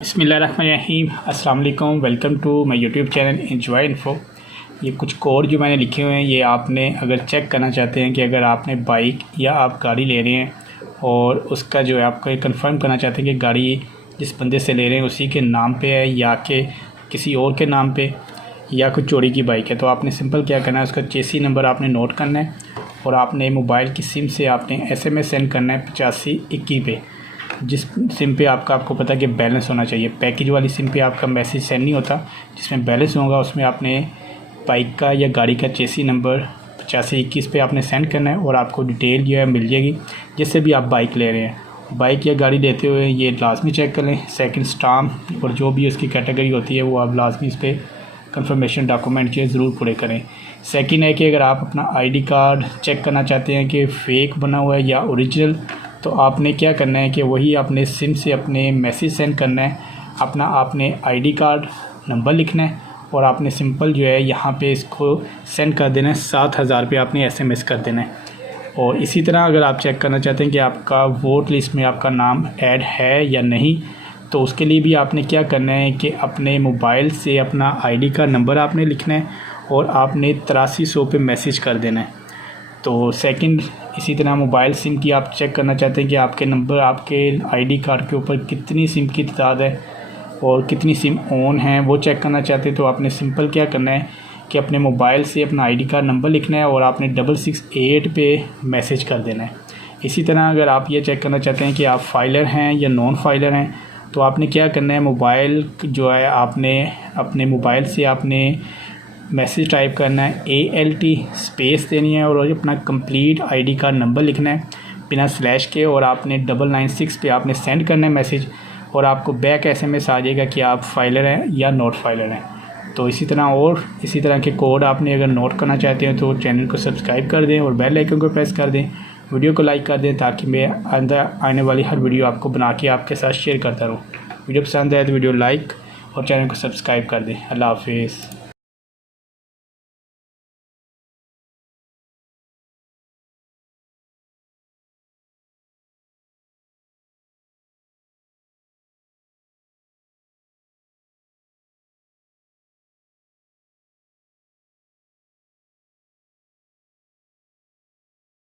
बिस्मिल्लाहिर्रहमानिर्रहीम अस्सलाम वालेकुम। Welcome to my YouTube channel enjoy info. ये कुछ कोड जो मैंने लिखे हुए हैं, ये आपने अगर चेक करना चाहते हैं कि अगर आपने बाइक या आप गाड़ी ले रहे हैं और उसका जो है आपको कंफर्म करना चाहते हैं कि गाड़ी जिस बंदे से ले रहे हैं उसी के नाम पे है या कि किसी और के नाम पे या कोई चोरी की बाइक है, तो आपने सिंपल क्या करना है, उसका चेसी नंबर आपने नोट करना है और आपने मोबाइल की सिम से आपने SMS सेंड करना है 8521 पे। जिस सिम पे आपको पता है कि बैलेंस होना चाहिए। पैकेज वाली सिम पे आपका मैसेज सेंड नहीं होता, जिसमें बैलेंस होगा उसमें आपने बाइक का या गाड़ी का चेसी नंबर 8521 पे आपने सेंड करना है और आपको डिटेल जो है मिल जाएगी। जिससे भी आप बाइक ले रहे हैं, बाइक या गाड़ी लेते हुए ये लाजमी चेक कर लें। सेकंड स्टाम्प और जो भी उसकी कैटेगरी होती है वो आप लाजमी इस पर कंफर्मेशन डॉक्यूमेंट जो ज़रूर पूरे करें। सेकंड है कि अगर आप अपना ID कार्ड चेक करना चाहते हैं कि फ़ेक बना हुआ है या ओरिजिनल, तो आपने क्या करना है कि वही अपने सिम से अपने मैसेज सेंड करना है। अपना आपने ID कार्ड नंबर लिखना है और आपने सिंपल जो है यहाँ पे इसको सेंड कर देना है। 7000 पे आपने SMS कर देना है। और इसी तरह अगर आप चेक करना चाहते हैं कि आपका वोट लिस्ट में आपका नाम ऐड है या नहीं, तो उसके लिए भी आपने क्या करना है कि अपने मोबाइल से अपना ID का नंबर आपने लिखना है और आपने 8300 पे मैसेज कर देना है। तो सेकंड इसी तरह मोबाइल सिम की आप चेक करना चाहते हैं कि आपके नंबर आपके ID कार्ड के ऊपर कितनी सिम की तादाद है और कितनी सिम ऑन है, वो चेक करना चाहते हैं। तो आपने सिंपल क्या करना है कि अपने मोबाइल से अपना ID कार्ड नंबर लिखना है और आपने 668 पे मैसेज कर देना है। इसी तरह अगर आप ये चेक करना चाहते हैं कि आप फाइलर हैं या नॉन फाइलर हैं, तो आपने क्या करना है, मोबाइल जो है आपने अपने मोबाइल से आपने मैसेज टाइप करना है, ALT स्पेस देनी है और अपना कंप्लीट ID कार्ड नंबर लिखना है बिना स्लैश के और आपने 996 पे आपने सेंड करना है मैसेज और आपको बैक SMS आ जाएगा कि आप फाइलर हैं या नॉट फाइलर हैं। तो इसी तरह के कोड आपने अगर नोट करना चाहते हैं तो चैनल को सब्सक्राइब कर दें और बेल आइकन को प्रेस कर दें, वीडियो को लाइक कर दें ताकि मैं आने वाली हर वीडियो आपको बना के आपके साथ शेयर करता रहूँ। वीडियो पसंद आए तो वीडियो लाइक और चैनल को सब्सक्राइब कर दें। अल्लाह हाफिज़।